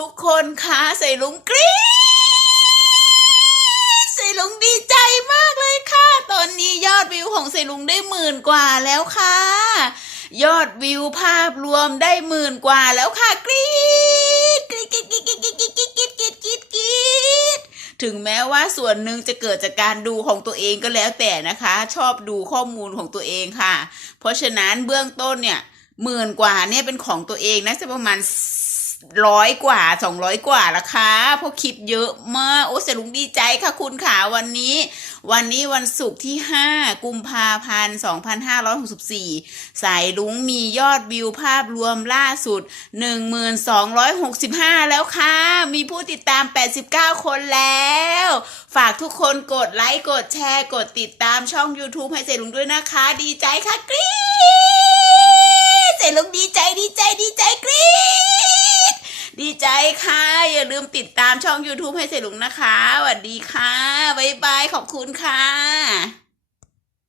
ทุกคนคะใส่ลุงกรี๊ดใส่ลุงดีใจมากเลยค่ะ ตอนนี้ยอดวิวของใส่ลุงได้หมื่นกว่าแล้วค่ะ ยอดวิวภาพรวมได้หมื่นกว่าแล้วค่ะกรี๊ดกรี๊ดกรี๊ดกรี๊ดกรี๊ดกรี๊ดกรี๊ดกรี๊ดกรี๊ดกรี๊ดกรี๊ดกรี๊ดถึงแม้ว่าส่วนหนึ่งจะเกิดจากการดูของตัวเองก็แล้วแต่นะคะ ชอบดูข้อมูลของตัวเองค่ะ เพราะฉะนั้นเบื้องต้นเนี่ยหมื่นกว่าเนี่ยเป็นของตัวเองนะจะประมาณ ร้อยกว่าสองร้อยกว่าละคะเพราะคลิปเยอะมากโอ้เสลุงดีใจค่ะคุณขาวันนี้ วันนี้วันศุกร์ที่5กุมภาพันธ์2564สายลุงมียอดวิวภาพรวมล่าสุด1265แล้วค่ะ มีผู้ติดตาม89คนแล้ว ฝากทุกคนกดไลค์ กดแชร์ กดติดตามช่อง YouTube ให้เสลุงด้วยนะคะ ดีใจค่ะกรี๊ดเสยลุงดีใจดีใจดีใจกรี๊ ดีใจค่ะ อย่าลืมติดตามช่อง YouTube ให้เสลุงนะคะสวัสดีค่ะ บ๊ายบาย ขอบคุณค่ะ